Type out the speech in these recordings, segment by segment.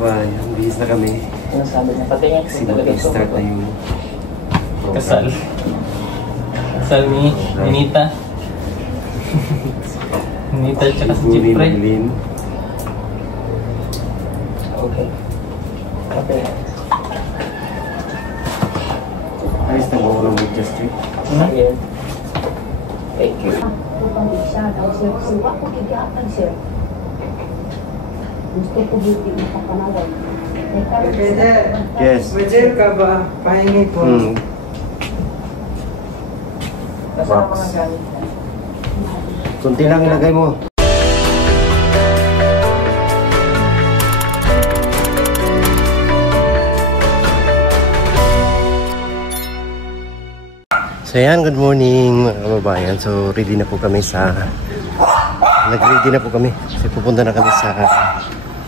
kababayan, bihis na kami. Ano sabi niya? Patingin. Kasi mag-start na yung Kasal. Kasal ni Nita. Nita tsaka si Jeffrey. Okay. Okay. Ayos na mo ng media street. Again. Thank you. Gusto ko beauty ipapanawag. Yes. Majel ka ba? Pahingi po. Wax. Kunti lang ilagay mo. So yan, good morning mga kababayan. So ready na po kami sa nag-ready na po kami. So pupunta na kami sa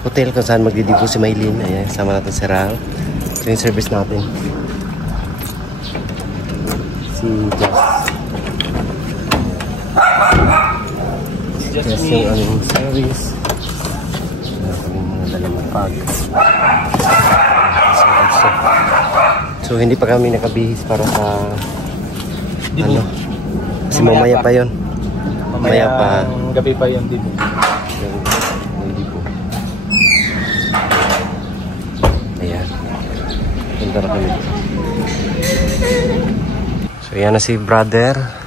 hotel kung saan magdidipo si Maylin. Ayan, sama natin si Ral. So yung service natin. Si Just yung aming service. Wala kaming mga dalang pag. So hindi pa kami nakabihis para sa ano? Kasi mamaya pa yun. Mamaya pa. Gabi pa yun, Dibo. Ayan. Punta na kami. So yan na si brother.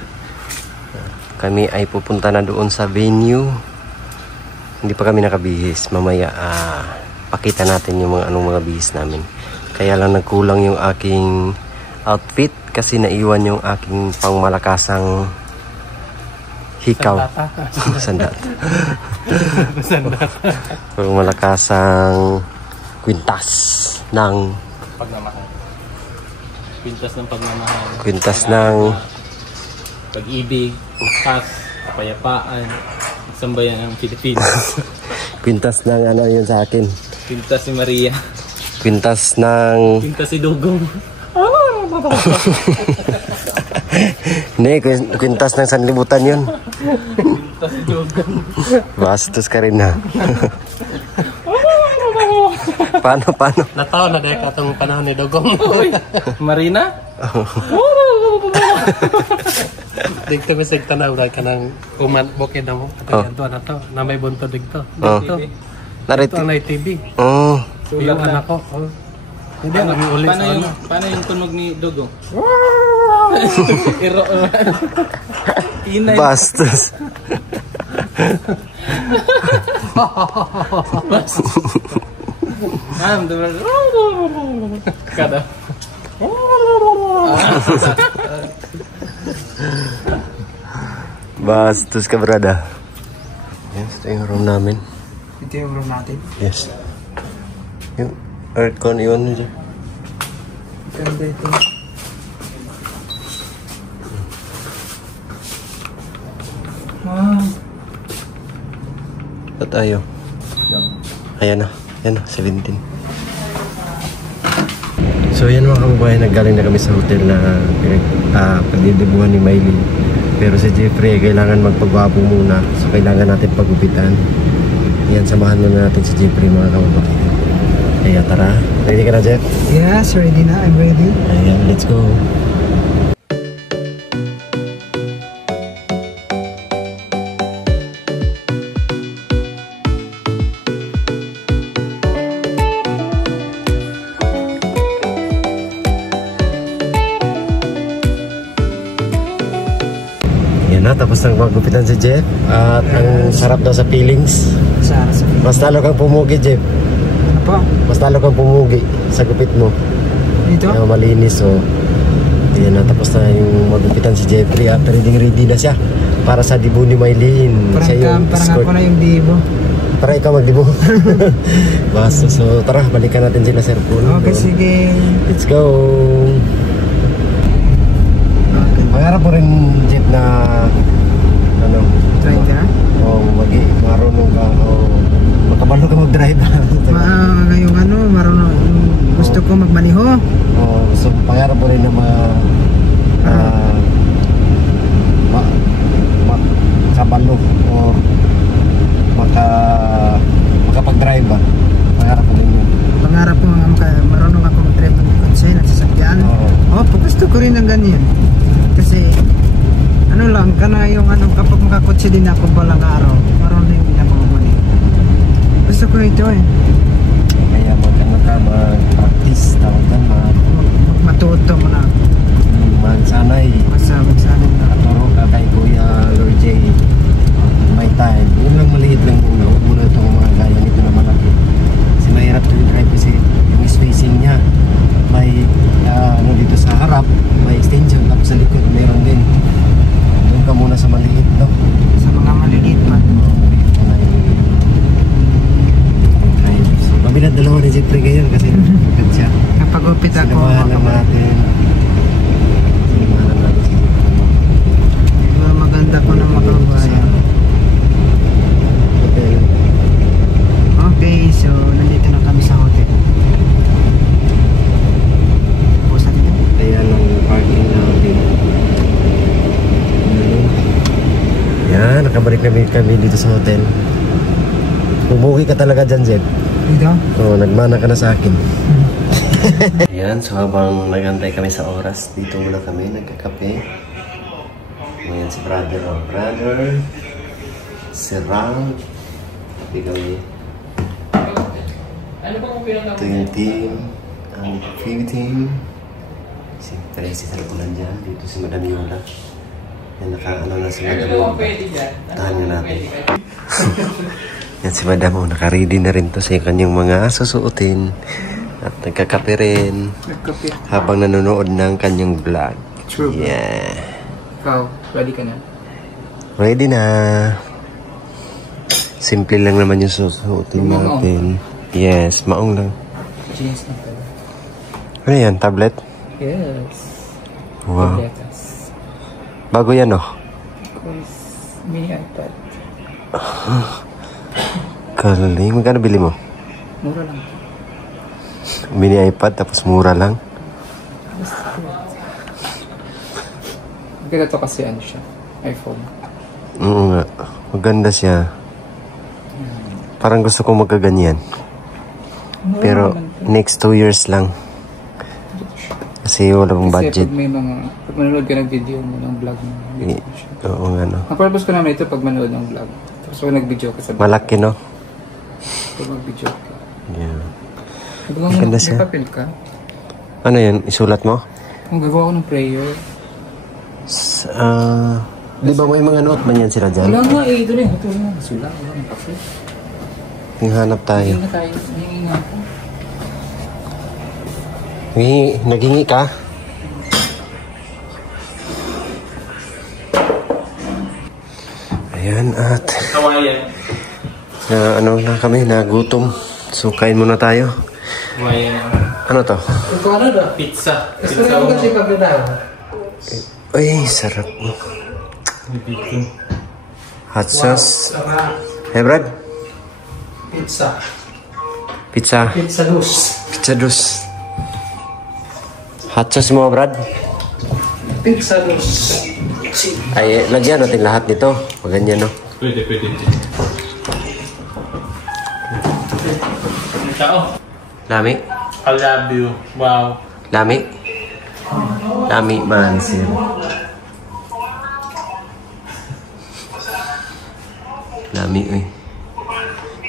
Kami ay pupunta na doon sa venue. Hindi pa kami nakabihis. Mamaya pakita natin yung mga anong mga bihis namin. Kaya lang nagkulang yung aking outfit kasi naiwan yung aking pangmalakasang hikaw. Sandata. Pangmalakasang kwintas ng Pagmamahal. Kwintas ng pagmamahal. Kwintas ng pag-ibig, pas, kapayapaan, sambayan ng Pilipinas. kwintas ng ano yun sa akin. Kwintas si Maria. Kwintas ng Kwintas si Dugong. Hindi, kwintas ng sanlibutan yun. Kwintas si Dugong. Bastos ka rin ha. Paano? Nataw na dahil katong panahon ni Dugong. Marina? Dito may tanaw na ka ng uman bukid na mo. At yan na to. Na may bunto dito. Dito. Narito. Ito ang TV. Oh. Yung anak ko. Hindi, kami ulit sa ano. Paano yung tunog ni Dugong? Iro. Inay. Bastos. Kada. Bastos ka, brada. Yes, ito yung room namin. Ito yung room natin. Yes. Yung aircon, iwan nyo dyan. Ganda ito. Wow. Ba't ayaw? Ayan na. Ayan na, 17. So yan mga kababayan, naggaling na kami sa hotel na pagdidibuhan ni Maylin. Pero si Jeffrey kailangan magpagwapo muna. So kailangan natin pagupitan. Yan, samahan muna natin si Jeffrey mga kababayan. Kaya tara, ready ka na, Jeff? Yes, ready na. I'm ready. Ayan, let's go. Tapos nang magupitan si Jeff at ang sarap daw sa feelings. Mas talo kang pumugi, Jeff. Ano po? Mas talo kang pumugi sa gupit mo. Dito? Malinis, so ayan na, tapos na yung magupitan si Jeffrey at ready na siya para sa dibo ni Maylin. Parang ako na yung dibo. Para ikaw magdibo. Basta, so tara, balikan natin sila, Sir Paul. Okay, sige. Let's go. Pangarap po rin, Jeff, na ano, try ka? marunong ka o makabalo ka mag-drive. Ngayong ano, marunong, gusto ko magbaniho. So pangarap po rin na makabalo o makapag-drive ba. Pangarap po rin yun. rin ng ganyan. Kasi, ano lang, kana yung ano, kapag makakotse din ako balang araw, marunong din ako muli. Gusto ko ito eh. Kaya mag-practice, tawag ka Matuto mo na. magsanay. Masabi na. Turo ka kay Kuya Lord J. May time. Yun lang maliit lang muna. Huwag muna itong mga gaya nito na malaki. Kasi mahirap to yung drive kasi yung spacing niya. May ano dito sa harap, may extension. Tapos sa likod, meron din. Doon ka muna sa maliit, no? Sa mga maliliit pa. So, mabilang dalawa ni Jeffrey ngayon kasi good siya. Napag-upit ako. Sinamahan naman natin. Sinamahan natin. Diba, maganda ko na makabayan. Hotel. Okay, so nandito na kami sa hotel. Pusa dito. Ayan ang parking natin. Yan, nakabalik kami dito sa hotel. Bumuki ka talaga dyan, Zed. Dito? Oo, nagmana ka na sa akin. Ayan, so habang nagantay kami sa oras, dito muna kami, nagkakape. Ayan si brother, brother. Si Ram. Kape kami. Ito yung team. Ang PV team. Siyempre, si Talukulan dyan. Dito si Madam Yola. Yan, naka-ano na si Madam Yola. Tahan nyo natin. Yan si Madam, naka-ready na rin to sa kanyang mga susuotin. At nagkakape rin. Nagkape. Habang nanonood ng kanyang vlog. True. Yeah. Ikaw, ready ka na? Ready na. Simple lang naman yung susuotin natin. Yes, maong lang. Jeans na pala. Ano yan? Tablet? Yes. Wow. Tabletas. Bago yan, oh. Mini iPad. Galing. Magkano bili mo? Mura lang. Mini iPad tapos mura lang. Maganda to kasi ano siya. iPhone. Oo nga. Maganda siya. Parang gusto kong magkaganyan. Pero next 2 years lang. Kasi wala pong budget. Kasi pag manonood ka ng video mo, ng vlog mo. Oo nga, no. Ang purpose ko naman ito pag manonood ng vlog. Tapos pag nag-video ka sa vlog. Malaki, no? Pag mag-video ka. Yeah. Maganda siya. May papel ka? Ano yan? Isulat mo? Kung gagawa ko ng prayer. Di ba may mga note man yan sila dyan? Wala nga eh. Ito rin. Ito rin. Masula. Wala ng papel. Hinahanap tayo. Hindi na tayo. Nangingi nga ako. Naghingi ka? Ayan at Kawayan. ano na kami, nagutom. So kain muna tayo. Kawayan. Ano to? Ito ano ba? Pizza. Gusto mo kasi pagkadaw. Ay, sarap. Hot sauce. Hey, Brad. Pizza. Pizza. Pizza dos. Pizza dos. Hot sauce mo, Brad. Pizza dos. Ay, lagyan natin lahat nito. Pag ganyan, no? Pwede. Tao. Lami. I love you. Wow. Lami. Lami man, sir. Lami, eh.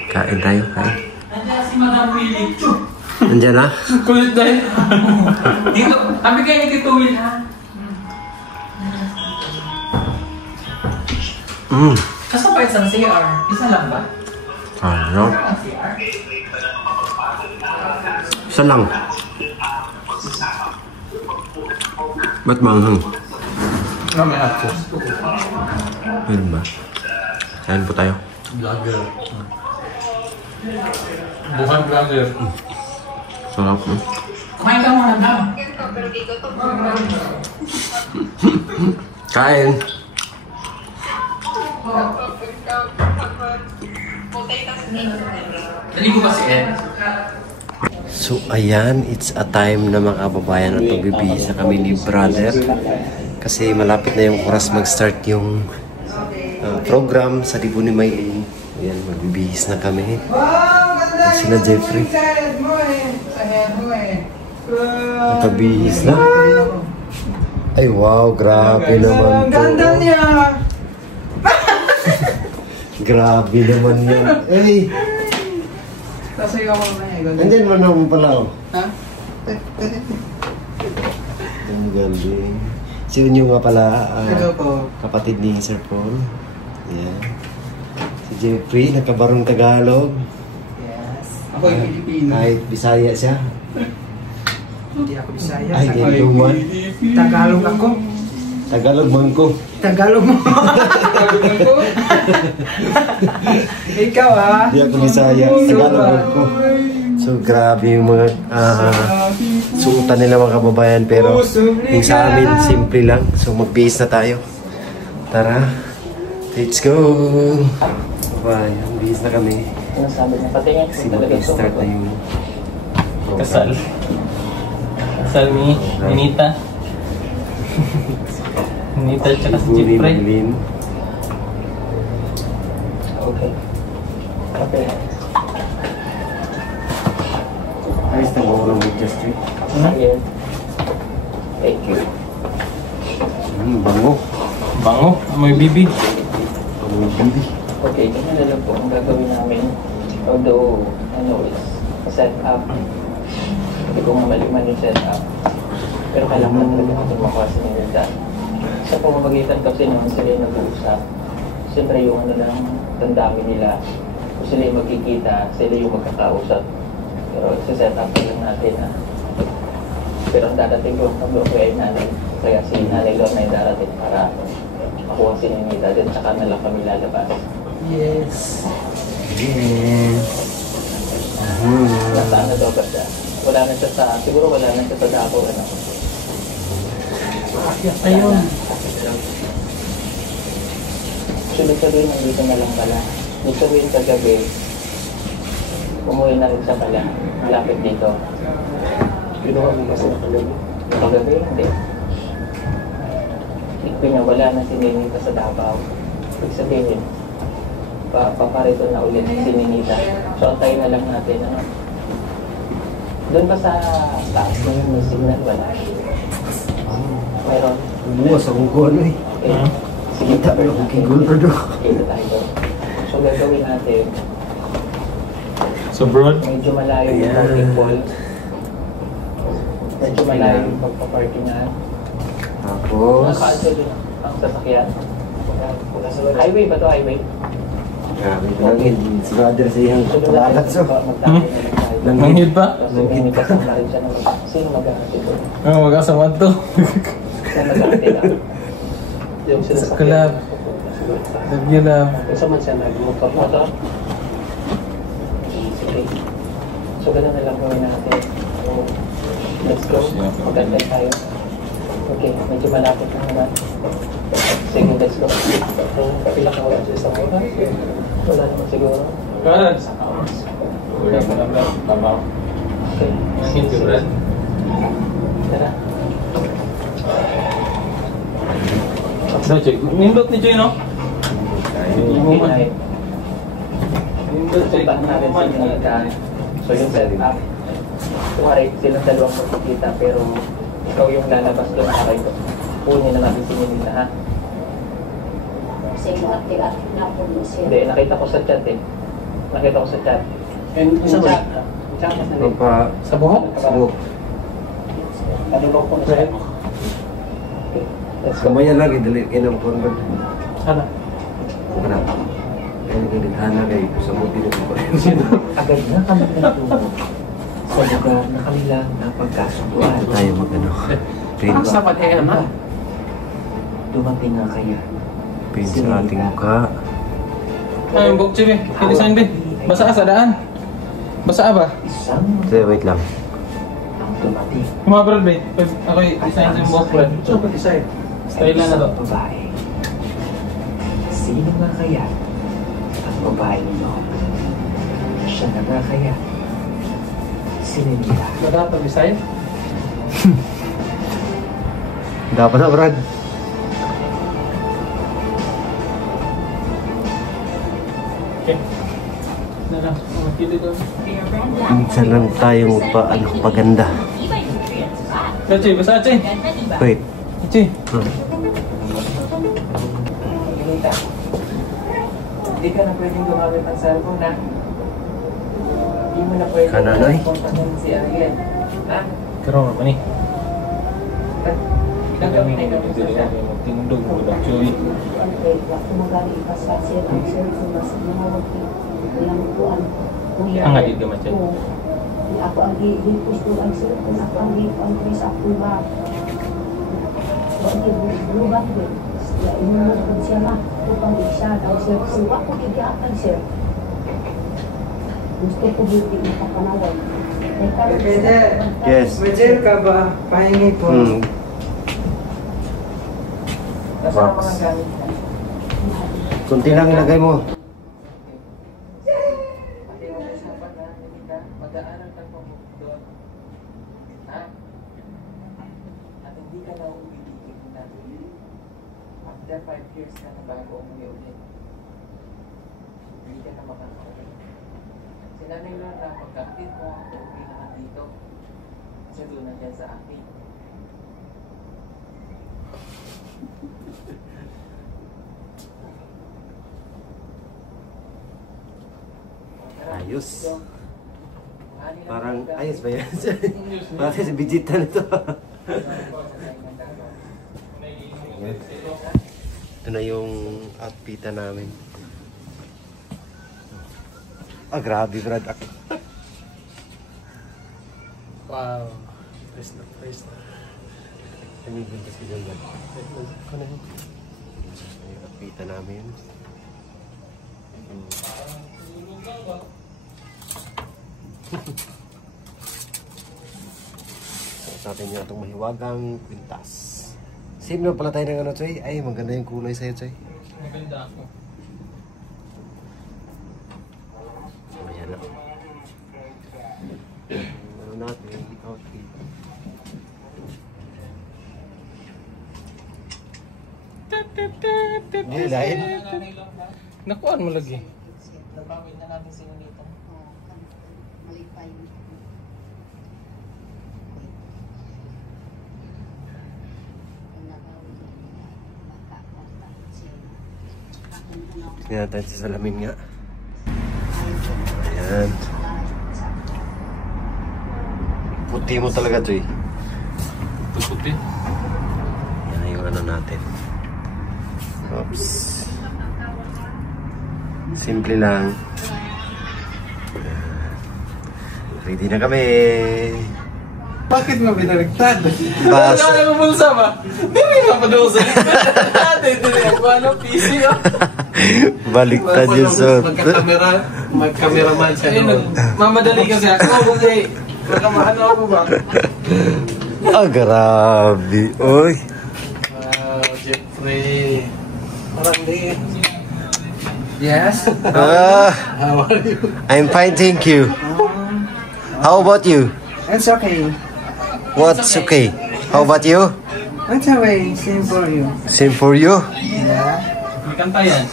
Kain tayo, kain. Nandiyan si Madam Willie. Nandiyan na? Kulit dahil. Dito. Sabi kayo ni Tito Will, ha? Kaso pa isang CR? Isa lang ba? Ano? Ang CR? Isa lang. Ba't manghang? May access. Ayun ba? Kain po tayo. Vlogger. Bukan vlogger. Sarap, no? Kumain ka muna daw. Kain! Hindi ko kasi So, ayan, it's a time na mga kababayan at magbibihis na kami ni brother. Kasi malapit na yung oras mag-start yung program sa Dibo ni Maylin. Ayan, magbibihis na kami. Sila Jeffrey. Nakabihis na. Ay, wow, grabe naman Ang to. ganda niya! Grabe naman yan. Ay, Sasayaw ko na yan. andyan mo naman pala, oh. Ha? Ang galing. Si Unyo nga pala, Ito po. kapatid ni Sir Paul. Yan. Si Jeffrey, nagkabarong Tagalog. Yes. Ako yung Pilipino. Kahit Bisaya siya. Hindi ako Bisaya. Ay, hindi man. Tagalog ako. Tagalog man ko. Tagalog mo. Ikaw ah. Hindi ako Bisaya. Tagalog man ko. So, grabe yung mga suotan nila mga kababayan. Pero yung sa amin, simple lang. So, mag-base na tayo. Tara. Let's go. Bye. Base na kami. Ano sabi niya? Patingin. Kasi mag-start na yung Kasal. Kasal ni Anita. Anita tsaka si Jeffrey. Okay. Okay. Ayos na mo lang with just it. Again. Thank you. Bango. Bango. Amoy bibi. Bango bibi. Okay, ganyan na lang po ang gagawin namin. Although, is set up. Hindi ko nga maliman yung set up. Pero kailangan talaga natin makuha si Nilda. Sa pamamagitan kasi naman sila yung nag-uusap. Siyempre yung lang, tandami nila. Kung sila yung magkikita, sila yung magkakausap. Pero set up lang natin Pero ang darating ko, ang bloke ay nanay. Kaya si nanay Lorna ay darating para makuha si Nilda. Then saka na lang kami lalabas. Yes. Yes. Nasaan na daw ba siya? Wala na siya siguro wala na siya sa Davao, Akyat na yun. Ibig sabihin, nandito na lang pala. Ibig sabihin sa gabi, umuwi na rin siya pala. Malapit dito. Ginawa mo kasi na kagabi? Kagabi, hindi. Ikpi nga, wala na si Ninita sa Davao. Ibig sabihin, paparito na ulit si Ninita. So, antayin na lang natin, Doon ba sa taas na yung may signal? Wala. Meron. Buwas akong kuha na eh. Okay. Sige, Kita mo yung kigol pa doon. Kita tayo doon. So, gagawin natin. So broad? Medyo malayo yung parking pole. Medyo malayo yung pagpaparkingan. Tapos, Nakaansa din ang sasakyan. Highway ba to? Highway? grabe lang yun. Si brother sa iyang palalat so. Manghid pa? Kasi may kasama rin siya naman. Sino mag-ahatid doon? Oh, magkasama to. Sino mag-ahatid lang? Yung Sa club. Lagyan na. Kung saan man siya nag-motor. Motor? Sige. So, ganun na lang gawin natin. So, let's go. Maganda tayo. Okay, medyo malapit na naman. Sige, let's go. Kapila ka wala siya sa mura. Wala naman siguro. Kanan. Okay. Sige. Tara. Nindot ni Joy, no? Okay. Puntahan natin sa Ninita. So yung setup. Kumari, silang dalawang magkikita pero ikaw yung lalabas doon sa kayo. Punin na natin si Ninita, ha? Kasi mga tira-tira na po mo siya. Hindi, nakita ko sa chat eh. Nakita ko sa chat. Sa chat? Chat na sa Pa, Sa buhok? subok. Ano ba ko na sa chat? Okay, let's go. Kamaya lagi, dali kayo ng konbad. Sana. Ang kanap. Kaya nagagitana kayo sa muti na ko. Agad na kami nagtungo sa lugar na kanilang napagkasunduan. Tayo mag-ano. Paint, Sa pag-iyan na. Dumating na kaya. paint sa ating mukha. Ay, yung bok, Chibi. Hindi saan, Bin? Basa sa daan. Basa ba? Isang So, wait lang. ang dumating. Mga brad, Bin. Ako'y design sa yung bok, brad. So, pag-isay. Style lang na to. Isang babae. Sino nga kaya ang babae nito? Siya na nga kaya. Si Ninita. Dapat design? Dapat na, Brad. Okay. Na lang. Makikita ko. Minsan lang tayo paganda. Chibi, basa, Chibi. Wait. Ganita. Hindi ka na pwedeng gumamit ng cellphone, ha? Hindi mo na pwedeng Kananoy? kontakin si Ariel. Ha? Kero naman eh. Gagawin na ikaw sa siya. Tindog mo na cuy. Waktu magali pasasir ang sir kung mas manawag ilang kuan. Ang hadid ka man siya. Ako ang i-repost ko ang sir kung ako ang i-press ako ba. Bakit blue-back din? Inunod ko siya ma. Upang siya. Tapos sir, siwa ko kikiakan sir. Gusto ko beauty ipapanawag. Yes. May gel ka ba? Pahingi po. Nasa ang mga gamit na. Kunti lang ilagay mo. Pati yung usapan na, Ganita, mag-aaral ka pa doon. Ha? At hindi ka na uuwi dito na. After 5 years ka na bago umuwi ulit. Hindi ka na makakauwi. Sinabi lang na pagkakit mo, uuwi na ka dito. Kasi doon na dyan sa akin. Ayos. Parang ayos ba yan? Parang si Vegeta nito. Ito na yung outfitan namin. Ah, grabe, Brad. Wow. Praise na, praise na. Tumigil kasi dyan, Brad. Ano yun? Yung outfitan namin. Sa atin yung itong mahiwagang kwintas. Same na pala tayo ng ano, Choy. Ay, maganda yung kulay sa'yo, Choy. Maganda ako. Ayan na. Ano natin, outfit. Hindi dahil. Nakuan mo lagi. Nabawin na natin si Ganita. Malipay. Tingnan natin sa salamin nga. Ayan. Puti mo talaga, Choy. Puti. Yan na yung ano natin. Oops. Simple lang. Ready na kami. Bakit mo binaligtad? Bas. Ano mo bulsa ba? Hindi ka pa doon sa dati. Hindi ako ano, PC ba? Baliktad yung suit. Magkameraman siya doon. Mamadali kasi ako kasi magkamaano ako ba? Ah, grabe. Oy. Wow, Jeffrey. Parang di. Yes? Ah, How are you? I'm fine, thank you. How about you? It's okay. What's okay? How about you? It's okay. Same for you. Same for you? Yeah. May kanta yan.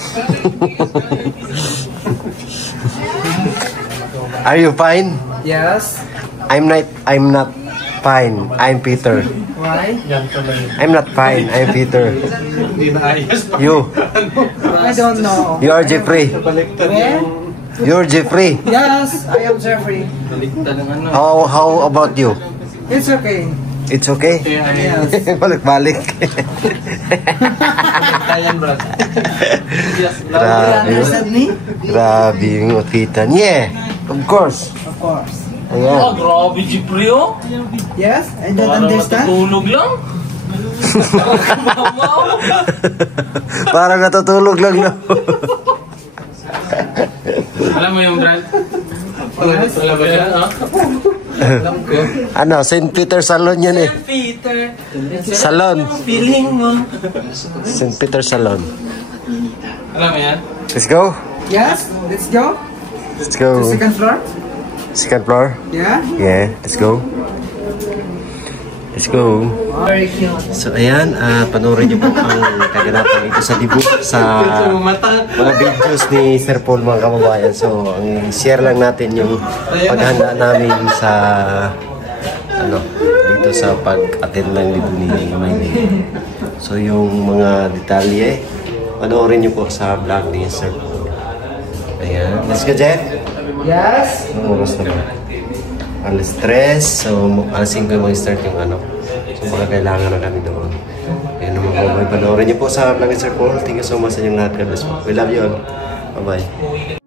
Are you fine? Yes. I'm not fine. I'm Peter. Why? Yan pala yun. I'm not fine. I'm Peter. Hindi na ayos. You. I don't know. You are Jeffrey. Baliktad Where? yung... You're Jeffrey. Yes, I am Jeffrey. Baliktad ng ano. How about you? It's okay. It's okay? Kaya ay... Yes. Balik-balik. Baliktayan, bro. Yes, Do you Grabe. understand me? Grabe yung outfitan. Yeah, of course. Of course. Ayan. grabe Jeffrey oh. Yes, I don't Parang understand. matutulog lang. Mamaw. Parang natutulog lang na. Alam mo yung brand? Alam mo yan, ha? Alam ko. Ano, St. Peter Salon yan eh. Peter. Salon. Feeling mo. St. Peter Salon. Alam mo yan? Let's go. Yes, let's go. Let's go. To second floor. Second floor. Yeah. Yeah, let's go. Let's go. Very cute. So ayan, panoorin niyo po ang kaganapan dito sa Dibu sa mga videos ni Sir Paul, mga kababayan. So ang share lang natin yung paghanda namin sa ano dito dito sa pag-attend ng libo ni Maylin. So yung mga detalye, panoorin niyo po sa vlog ni Sir Paul. Ayan. Let's go, Jeff! Yes! Anong oras na ba? Alas 3. So, alas 5 yung mag-start yung ano. So, baka kailangan na kami doon. Ayan naman po. Panoorin niyo po sa vlog ni Sir Paul. Thank you so much sa inyong lahat. God bless po. We love you all. Bye-bye.